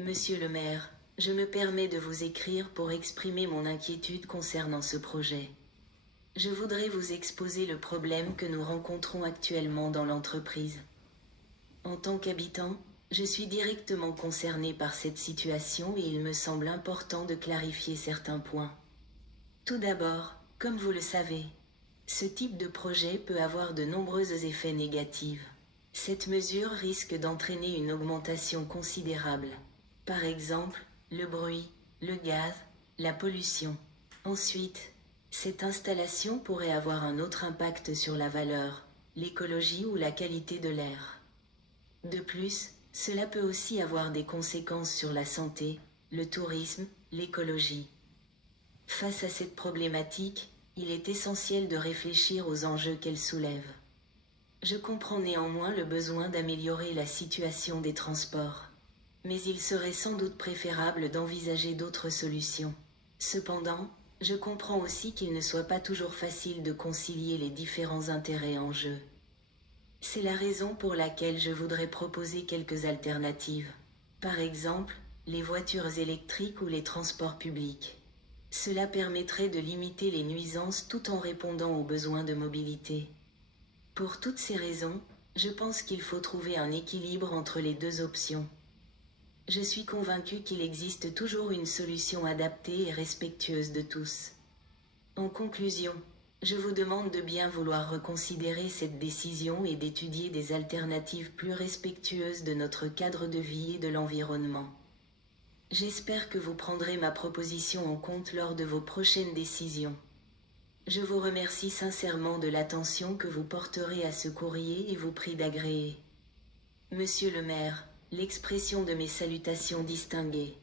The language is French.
Monsieur le maire, je me permets de vous écrire pour exprimer mon inquiétude concernant ce projet. Je voudrais vous exposer le problème que nous rencontrons actuellement dans l'entreprise. En tant qu'habitant, je suis directement concerné par cette situation et il me semble important de clarifier certains points. Tout d'abord, comme vous le savez, ce type de projet peut avoir de nombreux effets négatifs. Cette mesure risque d'entraîner une augmentation considérable. Par exemple, le bruit, le gaz, la pollution. Ensuite, cette installation pourrait avoir un autre impact sur la valeur, l'écologie ou la qualité de l'air. De plus, cela peut aussi avoir des conséquences sur la santé, le tourisme, l'écologie. Face à cette problématique, il est essentiel de réfléchir aux enjeux qu'elle soulève. Je comprends néanmoins le besoin d'améliorer la situation des transports. Mais il serait sans doute préférable d'envisager d'autres solutions. Cependant, je comprends aussi qu'il ne soit pas toujours facile de concilier les différents intérêts en jeu. C'est la raison pour laquelle je voudrais proposer quelques alternatives. Par exemple, les voitures électriques ou les transports publics. Cela permettrait de limiter les nuisances tout en répondant aux besoins de mobilité. Pour toutes ces raisons, je pense qu'il faut trouver un équilibre entre les deux options. Je suis convaincu qu'il existe toujours une solution adaptée et respectueuse de tous. En conclusion, je vous demande de bien vouloir reconsidérer cette décision et d'étudier des alternatives plus respectueuses de notre cadre de vie et de l'environnement. J'espère que vous prendrez ma proposition en compte lors de vos prochaines décisions. Je vous remercie sincèrement de l'attention que vous porterez à ce courrier et vous prie d'agréer. Monsieur le maire, l'expression de mes salutations distinguées.